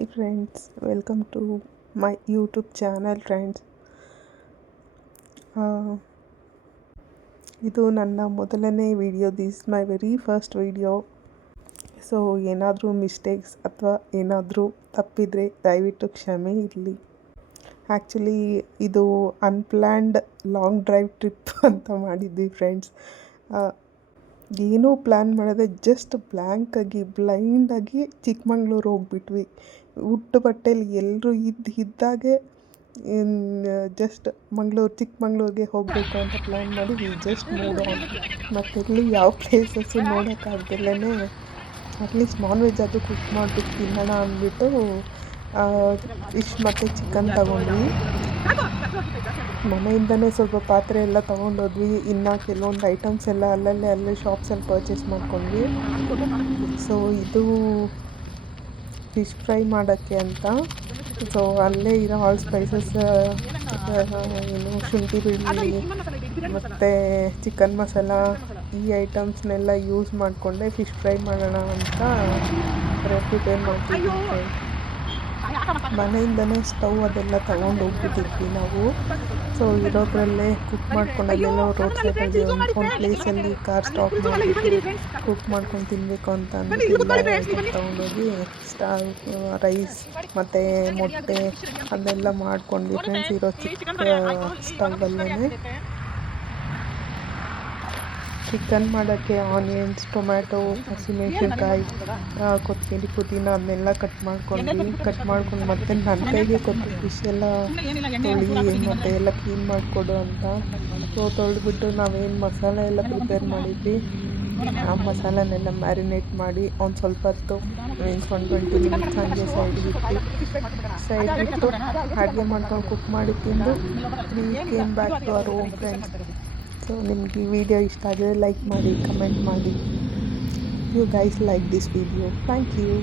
Hi friends, welcome to my YouTube channel friends. ಇದು ನನ್ನ ಮೊದಲನೇ video. This my very first video. So ಏನಾದರೂ mistakes ಅಥವಾ ಏನಾದರೂ ತಪ್ಪಿದರೆ ದಯವಿಟ್ಟು ಕ್ಷಮೆ ಇರಲಿ. ಆ್ಯಕ್ಚುಲಿ ಇದು ಅನ್ಪ್ಲ್ಯಾನ್ಡ್ ಲಾಂಗ್ ಡ್ರೈವ್ ಟ್ರಿಪ್ ಅಂತ ಮಾಡಿದ್ವಿ ಫ್ರೆಂಡ್ಸ್. ಏನೂ ಪ್ಲ್ಯಾನ್ ಮಾಡದೆ ಜಸ್ಟ್ ಬ್ಲ್ಯಾಂಕಾಗಿ ಬ್ಲೈಂಡಾಗಿ ಚಿಕ್ಕಮಂಗ್ಳೂರು ಹೋಗ್ಬಿಟ್ವಿ. ಉಟ್ಟು ಬಟ್ಟೆಲಿ ಎಲ್ಲರೂ ಇದ್ದಾಗೆ ಜಸ್ಟ್ ಚಿಕ್ಕಮಂಗ್ಳೂರಿಗೆ ಹೋಗಬೇಕು ಅಂತ ಪ್ಲ್ಯಾನ್ ಮಾಡಿ ವಿ ಜಸ್ಟ್ ಮೂವ್ ಆನ್. ಮತ್ತೆಲ್ಲಿ ಯಾವ ಪ್ಲೇಸಸ್ಸು ನೋಡೋಕ್ಕಾಗ್ದಲೇ ಅಟ್ಲೀಸ್ಟ್ ನಾನ್ ವೆಜ್ ಅದು ಕುಕ್ ಮಾಡಿಬಿಟ್ಟು ತಿನ್ನೋಣ ಅಂದ್ಬಿಟ್ಟು ಫಿಶ್ ಮತ್ತು ಚಿಕನ್ ತಗೊಂಡ್ವಿ. ಮನೆಯಿಂದನೇ ಸ್ವಲ್ಪ ಪಾತ್ರೆ ಎಲ್ಲ ತೊಗೊಂಡೋದ್ವಿ. ಇನ್ನು ಕೆಲವೊಂದು ಐಟಮ್ಸ್ ಎಲ್ಲ ಅಲ್ಲೇ ಶಾಪ್ಸಲ್ಲಿ ಪರ್ಚೇಸ್ ಮಾಡ್ಕೊಂಡ್ವಿ. ಸೊ ಇದು ಫಿಶ್ ಫ್ರೈ ಮಾಡೋಕ್ಕೆ ಅಂತ. ಸೊ ಅಲ್ಲೇ ಇರೋ ಆಲ್ ಸ್ಪೈಸಸ್ ಏನು ಶುಂಠಿ ಬೆಳ್ಳುಳ್ಳಿ ಮತ್ತು ಚಿಕನ್ ಮಸಾಲ ಈ ಐಟಮ್ಸ್ನೆಲ್ಲ ಯೂಸ್ ಮಾಡಿಕೊಂಡೆ ಫಿಶ್ ಫ್ರೈ ಮಾಡೋಣ ಅಂತ ಪ್ರಿಪೇರ್ ಮಾಡ್ತಿದ್ವಿ. ಮನೆಯಿಂದನೇ ಸ್ಟವ್ ಅದೆಲ್ಲ ತೊಗೊಂಡು ಹೋಗ್ಬಿಟ್ಟಿದ್ವಿ ನಾವು. ಸೊ ಇರೋದ್ರಲ್ಲೇ ಕುಕ್ ಮಾಡ್ಕೊಂಡಲ್ಲೆಲ್ಲ ರೋಡ್ ಸೈಡಲ್ಲಿ ಒಂದು ಪ್ಲೇಸಲ್ಲಿ ಕಾರ್ ಸ್ಟಾಪ್ ಮಾಡಿಬಿಟ್ಟು ಕುಕ್ ಮಾಡ್ಕೊಂಡು ತಿನ್ನಬೇಕು ಅಂತ ಅಂದ್ಬಿಟ್ಟು ತೊಗೊಂಡೋಗಿ ರೈಸ್ ಮತ್ತು ಮೊಟ್ಟೆ ಅದೆಲ್ಲ ಮಾಡ್ಕೊಂಡ್ವಿ ಫ್ರೆಂಡ್ಸ್. ಇರೋ ಚಿಕ್ಕ ಸ್ಟವಲ್ಲೇ ಚಿಕನ್ ಮಾಡೋಕ್ಕೆ ಆನಿಯನ್ಸ್, ಟೊಮ್ಯಾಟೊ, ಹಸಿಮೆಣ್ಸಿನ್ಕಾಯಿ, ಕೊತ್ತಂಬರಿ, ಪುದೀನ ಅದನ್ನೆಲ್ಲ ಕಟ್ ಮಾಡ್ಕೊಂಡು ಮತ್ತೆ ನನ್ನ ಕೈಗೆ ಕೊಟ್ಟು ಫಿಶ್ ಎಲ್ಲ ತೊಳಿ ಮತ್ತು ಎಲ್ಲ ಕ್ಲೀನ್ ಮಾಡಿಕೊಡು ಅಂತ. ಸೊ ತೊಳೆದ್ಬಿಟ್ಟು ನಾವೇನು ಮಸಾಲೆ ಎಲ್ಲ ಪ್ರಿಪೇರ್ ಮಾಡಿದ್ವಿ ಆ ಮಸಾಲನೆಲ್ಲ ಮ್ಯಾರಿನೇಟ್ ಮಾಡಿ ಒಂದು ಸ್ವಲ್ಪ ಹೊತ್ತು ಮೀನ್ಸ್ 120 ಮಿನಿಟ್ಸ್ ಹಂಗೆ ಸೈಡ್ ಬಿಟ್ಟು ಅಡುಗೆ ಮಾಡ್ಕೊಂಡು ಕುಕ್ ಮಾಡಿ ತಿಂದು we came back to our home friends. So ನಿಮ್ಗೆ ಈ ವಿಡಿಯೋ ಇಷ್ಟ ಆದರೆ ಲೈಕ್ ಮಾಡಿ, ಕಮೆಂಟ್ ಮಾಡಿ. You guys like this video. Thank you.